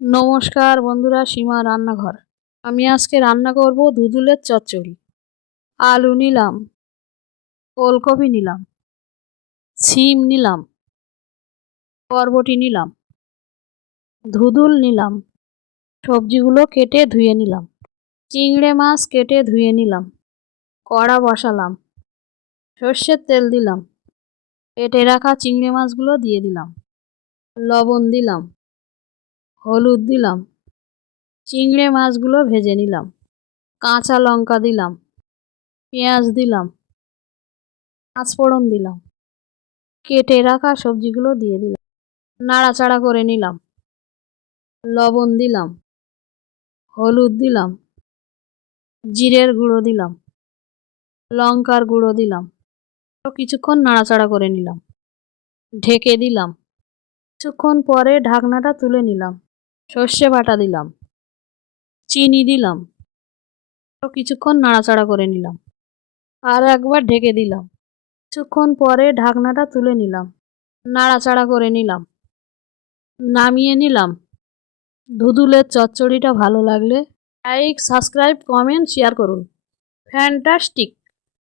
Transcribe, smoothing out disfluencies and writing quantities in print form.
নমস্কার বন্ধুরা, সীমা রান্নাঘর। আমি আজকে রান্না করব ধুদুলের চচ্চড়ি। আলু নিলাম, ওলকপি নিলাম, সিম নিলাম, বরবটি নিলাম, ধুদুল নিলাম। সবজিগুলো কেটে ধুয়ে নিলাম। চিংড়ে মাছ কেটে ধুয়ে নিলাম। কড়া বসালাম, সর্ষের তেল দিলাম, কেটে রাখা চিংড়ে মাছগুলো দিয়ে দিলাম। লবণ দিলাম, হলুদ দিলাম, চিংড়ে মাছগুলো ভেজে নিলাম। কাঁচা লঙ্কা দিলাম, পেঁয়াজ দিলাম, পাঁচফোড়ন দিলাম, কেটে রাখা সবজিগুলো দিয়ে দিলাম। নাড়াচাড়া করে নিলাম। লবণ দিলাম, হলুদ দিলাম, জিরের গুঁড়ো দিলাম, লঙ্কার গুঁড়ো দিলাম। কিছুক্ষণ নাড়াচাড়া করে নিলাম। ঢেকে দিলাম। কিছুক্ষণ পরে ঢাকনাটা তুলে নিলাম। সর্ষে বাটা দিলাম, চিনি দিলাম। কিছুক্ষণ নাড়াচাড়া করে নিলাম। আর একবার ঢেকে দিলাম। কিছুক্ষণ পরে ঢাকনাটা তুলে নিলাম। নাড়াচাড়া করে নিলাম। নামিয়ে নিলাম। ধুদুলের চচ্চড়িটা ভালো লাগলে লাইক, সাবস্ক্রাইব, কমেন্ট, শেয়ার করুন। ফ্যান্টাস্টিক।